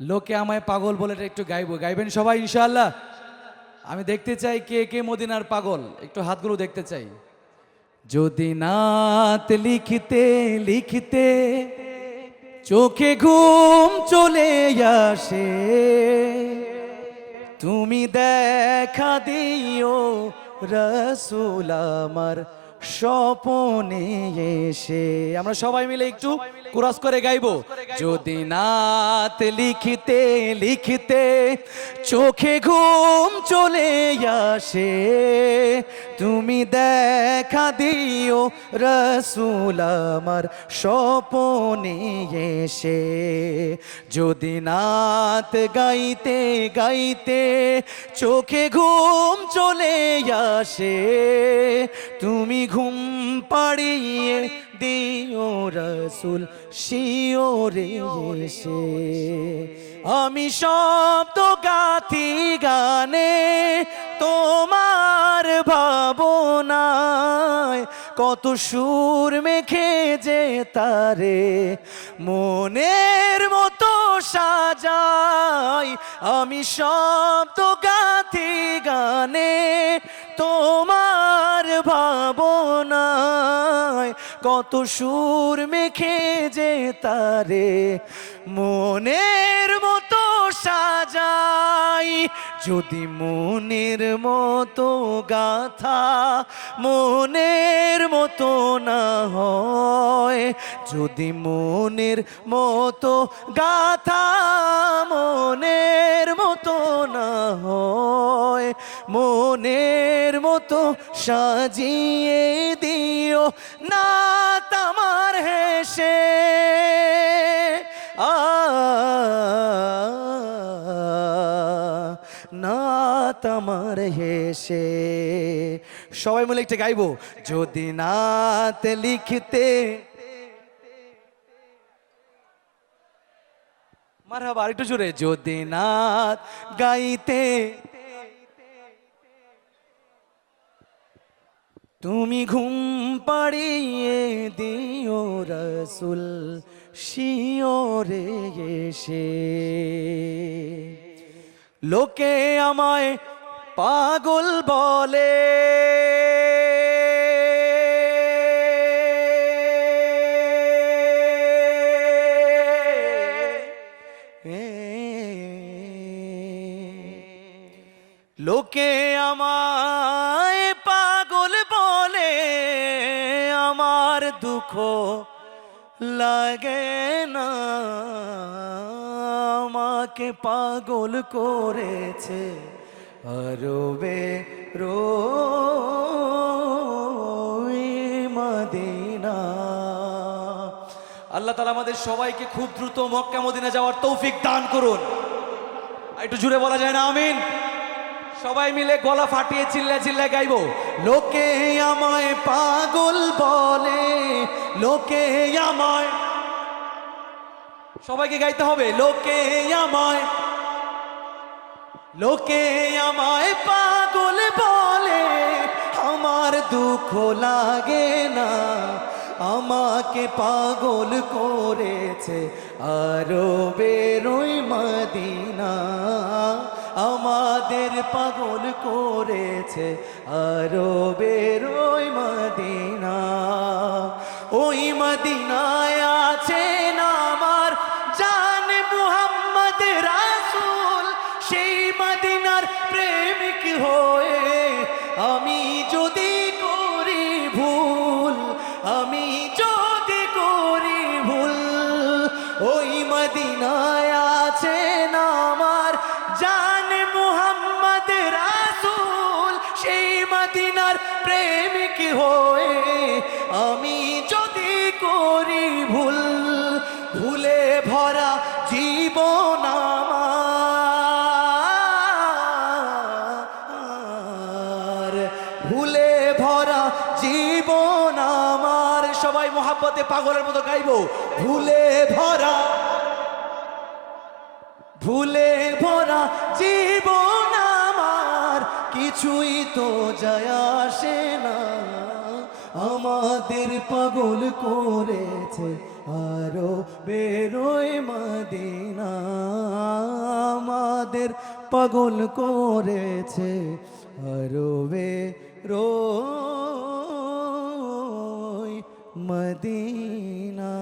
লোকে আমায় পাগল বলে একটু গাইবো, গাইবেন সবাই ইনশাআল্লাহ। আমি দেখতে চাই কে কে মদিনার পাগল, একটু হাতগুলো দেখতে চাই। যদি নাত লিখতে লিখতে চোখে ঘুম চলে আসে, তুমি দেখা দিও রসুল আমার স্বপনে এসে। আমরা সবাই মিলে একটু কোরাস করে গাইবো। যদি নাত লিখতে লিখতে চোখে ঘুম চলে আসে, তুমি দেখা দিও রসুল আমার স্বপনে এসে। যদি নাত গাইতে গাইতে চোখে ঘুম চলে আসে, তুমি ঘুম পাড়িয়ে দিও রসুল শিওরে এসে। আমি শব্দ গাথি গানে তোমার ভাবনায়, কত সুর মেখে যে তারে মনের মতো সাজাই। আমি শব্দ গাথি গানে তোমার ভাবনায়, কত সুর মেখে যে তারে মনের মতো সাজাই। যদি মনের মতো গাথা মনের মতো না হয়, যদি মনের মতো গাথা মনের মতো না হয়, মনের মতো সাজিয়ে দিও নাত আমার হেসে। নাত আমার হেসে। সবাই মিলে একটা গাইবো। যদি নাত লিখতে, মারহাবা, আরেকটু জোরে। যদি নাত গাইতে তুমি ঘুম পাড়িয়ে দিও রসুল শিওরে এসে। লোকে আমায় পাগল বলে, লোকে আমায় পাগল বলে, আমার দুঃখ লাগে না। আমাকে পাগল করেছে আরবে মদিনা। আল্লাহ তাআলা আমাদের সবাইকে খুব দ্রুত মক্কা মদিনা যাওয়ার তৌফিক দান করুন। একটু জুড়ে বলা যায় না আমিন? সবাই মিলে গলা ফাটিয়ে চিল্লা চিল্লা গাইবো। লোকে আমায় পাগল বলে, লোকে আমায়, সবাইকে গাইতে হবে। লোকে আমায়, লোকে আমায় পাগল বলে, আমার দুঃখ লাগে না। আমাকে পাগল করেছে আরবের ওই মদিনা। আমাদের পাগল করেছে আরবের ওই মদিনা। ওই মদিনায় আছেন আমার জান মুহাম্মদ রাসূল। সেই মদিনার প্রেমিক হয়ে আমি যদি করি ভুল, আমি যদি করি ভুল, ওই মদিনায় আছেন আমার জান মুহাম্মদ রাসূল। সেই মদিনার প্রেমিক হয়ে আমি যদি করি ভুল, ভুলে ভরা জীবন আমার, ভুলে ভরা জীবন আমার। সবাই মোহাব্বতে পাগলের মতো গাইবো। ভুলে ভরা, ভুলে ভরা জীবন আমার, কিছুই তো যায় আসে না। আমাদের পাগল করেছে আরো বেরোয় মদিনা। আমাদের পাগল করেছে আরবে রোয় মদিনা।